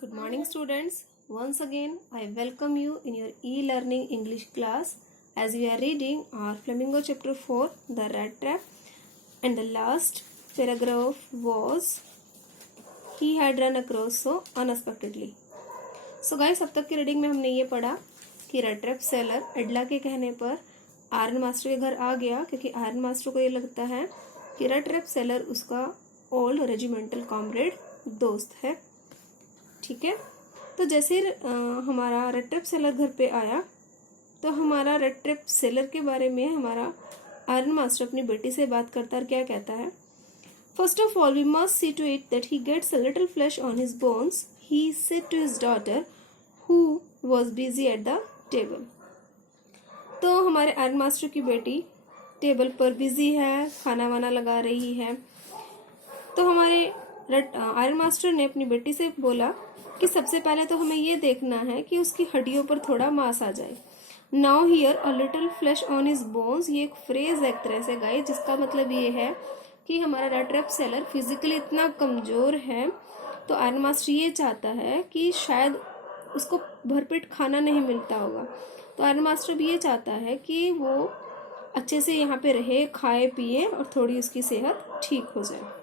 Good morning, students. Once again, I welcome you in your e-learning English class as we are reading our Flamingo chapter 4, The Rat Trap, and the last paragraph was He had run across so unexpectedly. So guys, अब तक की reading में हमने ये पढ़ा कि red trap seller एडला के कहने पर आयरन मास्टर के घर आ गया क्योंकि आयरन मास्टर को ये लगता है कि रेड ट्रैप सेलर उसका ओल्ड रेजिमेंटल कॉमरेड दोस्त है। ठीक है, तो जैसे हमारा रेड ट्रैप सेलर घर पे आया तो हमारा रेड ट्रैप सेलर के बारे में हमारा आयरन मास्टर अपनी बेटी से बात करता है। क्या कहता है? First of all we must see to it that he gets a little flash on his bones, he said to his daughter who was busy at the table. तो हमारे आयरन मास्टर की बेटी टेबल पर busy है, खाना वाना लगा रही है। तो हमारे आयरन मास्टर ने अपनी बेटी से बोला कि सबसे पहले तो हमें ये देखना है कि उसकी हड्डियों पर थोड़ा मांस आ जाए। Now here a little flash on his bones, ये एक फ्रेज है एक तरह से गाइस, जिसका मतलब ये है कि हमारा रेड ट्रैप सेलर फिजिकली इतना कमजोर है तो आयरन मास्टर ये चाहता है कि शायद उसको भरपेट खाना नहीं मिलता होगा, तो आयरन मास्टर भी ये चाहता है कि वो अच्छे से यहाँ पे रहे, खाए पिए और थोड़ी उसकी सेहत ठीक हो जाए।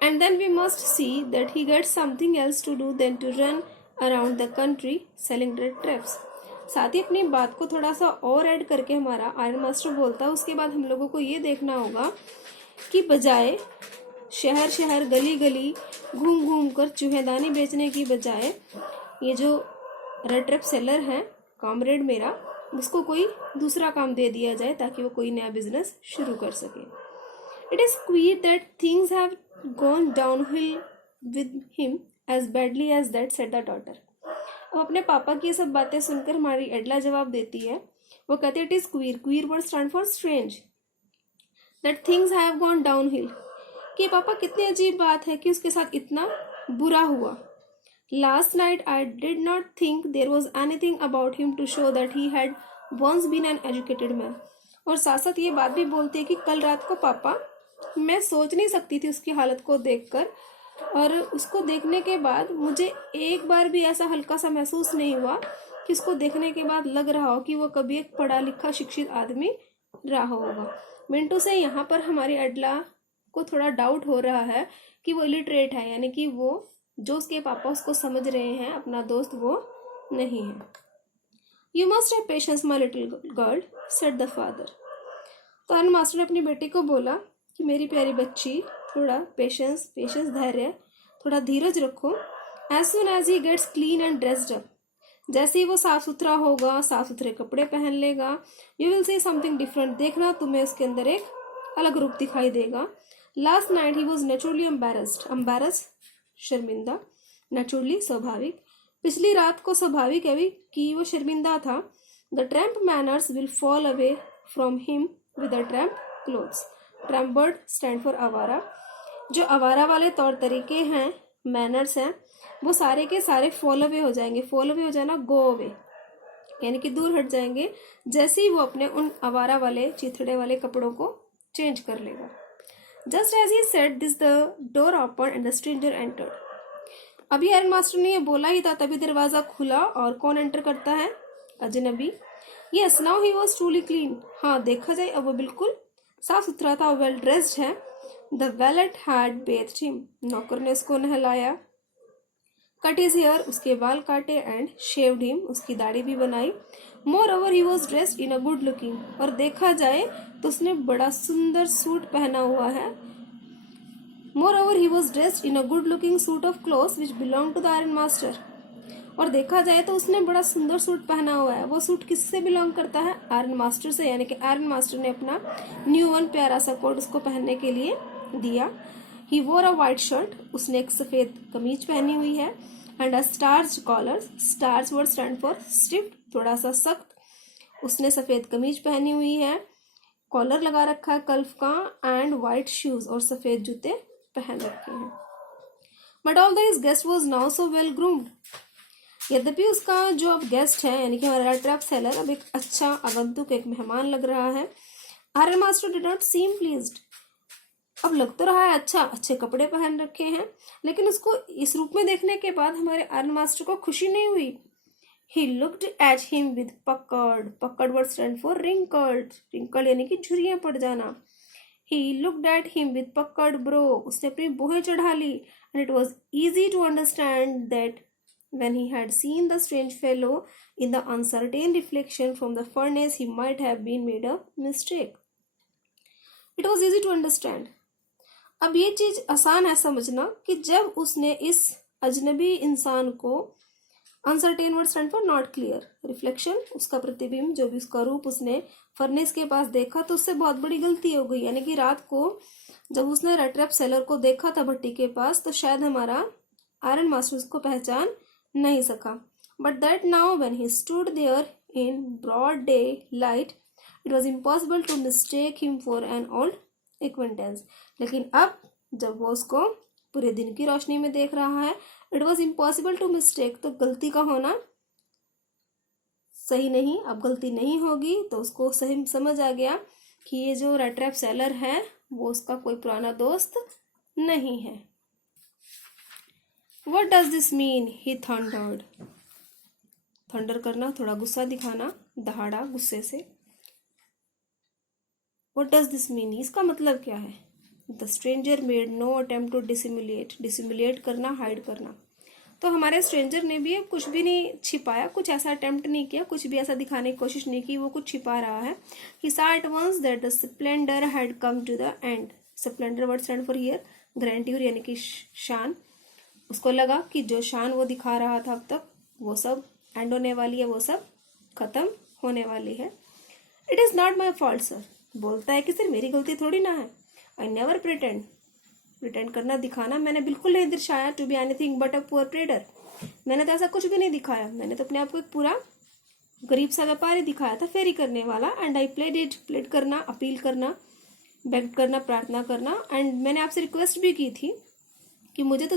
And then we must see that he gets something else to do than to run around the country selling red traps. साथ ही अपनी बात को थोड़ा सा और ऐड करके हमारा आयरन मास्टर बोलता है, उसके बाद हम लोगों को ये देखना होगा कि बजाय शहर शहर गली गली घूम घूम कर चूहेदानी बेचने की बजाय ये जो रेड ट्रैप सेलर है कॉमरेड मेरा, उसको कोई दूसरा काम दे दिया जाए ताकि वो कोई नया बिजनेस शुरू कर सके। It is queer that things have gone downhill with him as badly as that, said the daughter. अब अपने पापा की ये सब बातें सुनकर हमारी एडला जवाब देती है। वो कहते it is queer, queer word stand for strange, that things have gone downhill, कि पापा कितनी अजीब बात है कि उसके साथ इतना बुरा हुआ। Last night I did not think there was anything about him to show that he had once been an educated man. और साथ साथ ये बात भी बोलती है कि कल रात को पापा, मैं सोच नहीं सकती थी उसकी हालत को देखकर, और उसको देखने के बाद मुझे एक बार भी ऐसा हल्का सा महसूस नहीं हुआ कि उसको देखने के बाद लग रहा हो कि वो कभी एक पढ़ा लिखा शिक्षित आदमी रहा होगा। मिंटू से यहाँ पर हमारी एडला को थोड़ा डाउट हो रहा है कि वो इलिटरेट है, यानी कि वो जो उसके पापा उसको समझ रहे हैं अपना दोस्त वो नहीं है। You must have patience my little girl, said the father. तो आयरन मास्टर ने अपनी बेटी को बोला कि मेरी प्यारी बच्ची, थोड़ा पेशेंस धैर्य, थोड़ा धीरज रखो। As soon as he gets clean and dressed up, जैसे ही वो साफ सुथरा होगा, साफ सुथरे कपड़े पहन लेगा, you will see something different, देखना तुम्हें उसके अंदर एक अलग रूप दिखाई देगा। Last night he was naturally embarrassed, शर्मिंदा, नेचुरली स्वाभाविक, पिछली रात को स्वाभाविक है भी कि वो शर्मिंदा था। The tramp manners will fall away from him with the tramp clothes. Tramp word stand for आवारा, जो आवारा वाले तौर तरीके हैं, मैनर्स हैं, वो सारे के सारे फॉल अवे हो जाएंगे। फॉल अवे हो जाना, गो अवे, यानी कि दूर हट जाएंगे जैसे ही वो अपने उन आवारा वाले चिथड़े वाले कपड़ों को चेंज कर लेगा। Just as he said this the door open and the stranger entered. अभी आयरन मास्टर ने ये बोला ही था तभी दरवाजा खुला और कौन एंटर करता है? अजनबी। Yes, now he was truly clean, हाँ देखा जाए अब वो बिल्कुल साफ सुथरा था, वेल ड्रेस्ड है। द वैलेट हैड बेथ्ड हिम, नौकर ने उसको नहलाया। कट हिज हेयर, उसके बाल काटे, एंड शेव्ड हिम, उसकी दाढ़ी भी बनाई। More over he was dressed in a good looking, और देखा जाए तो उसने बड़ा सुंदर सूट पहना हुआ है। Moreover he was dressed in a good looking suit of clothes which belong to the iron master, और देखा जाए तो उसने बड़ा सुंदर सूट पहना हुआ है। वो सूट किससे बिलोंग करता है? आयरन मास्टर से, यानी कि आयरन मास्टर ने अपना न्यू वन प्यारा सा कोट उसको पहनने के लिए दिया। ही वोर अ वाइट शर्ट, उसने एक सफेद कमीज पहनी हुई है। And a starch collar, starch word stand for stiff, थोड़ा सा सख्त, उसने सफेद कमीज पहनी हुई है, कॉलर लगा रखा है कल्फ का, एंड वाइट शूज, और सफेद जूते पहन रखे हैं। But all this guest was now so well groomed, यद्यपि उसका जो अब गेस्ट है यानी कि हमारा रेड ट्रैप सेलर अब एक अच्छा आगंतुक, एक मेहमान लग रहा है। Iron master did not seem pleased, अब लग तो रहा है अच्छा, अच्छे कपड़े पहन रखे हैं, लेकिन उसको इस रूप में देखने के बाद हमारे आयरन मास्टर को खुशी नहीं हुई। He looked at him with puckered. Puckered word stand for wrinkled. Wrinkled यानी कि झुर्रियां पड़ जाना। He looked at him with puckered brow. उसने अपनी भुहें चढ़ा ली. And it was easy to understand that when he had seen the strange fellow in the uncertain reflection from the furnace, he might have been made a mistake. It was easy to understand. अब ये चीज आसान है समझना कि जब उसने इस अजनबी इंसान को, uncertain word stand for not clear, reflection उसका प्रतिबिंब, जो भी उसका रूप उसने फर्नेस के पास देखा, तो उससे बहुत बड़ी गलती हो गई। यानी कि रात को जब उसने रेड ट्रैप सेलर को देखा था भट्टी के पास, तो शायद हमारा आयरन मास्टर उसको पहचान नहीं सका। But that now when he stood there in broad daylight, it was impossible to mistake him for an old acquaintance. लेकिन अब जब वो उसको पूरे दिन की रोशनी में देख रहा है, it was impossible to mistake, तो गलती का होना सही नहीं, अब गलती नहीं होगी। तो उसको सही समझ आ गया कि ये जो रेड ट्रैप सेलर है वो उसका कोई पुराना दोस्त नहीं है। What does this mean? He thundered. Thunder करना, थोड़ा गुस्सा दिखाना, दहाड़ा गुस्से से। What does this mean? इसका मतलब क्या है? The stranger made no attempt to dissimulate. Dissimulate करना, हाइड करना। तो हमारे स्ट्रेंजर ने भी कुछ भी नहीं छिपाया, कुछ ऐसा अटेम्प्ट नहीं किया, कुछ भी ऐसा दिखाने की कोशिश नहीं की वो कुछ छिपा रहा है। He saw at once that the splendor had come to the end. Splendor word stand for here grandeur यानी कि शान। उसको लगा कि जो शान वो दिखा रहा था अब तक, वो सब एंड होने वाली है, वो सब खत्म होने वाली है। It is not my fault sir, बोलता है कि सर मेरी गलती थोड़ी ना है। आई नेवर प्रिटेंड, प्रिटेंड करना, दिखाना, मैंने बिल्कुल नहीं दर्शाया to be anything but a poor trader. मैंने तो ऐसा कुछ भी नहीं दिखाया, मैंने तो अपने आप को एक पूरा गरीब सा व्यापारी दिखाया था, फेरी करने वाला। And I played it, played करना, अपील करना, बेग करना, प्रार्थना करना। एंड मैंने आपसे रिक्वेस्ट भी की थी कि मुझे तो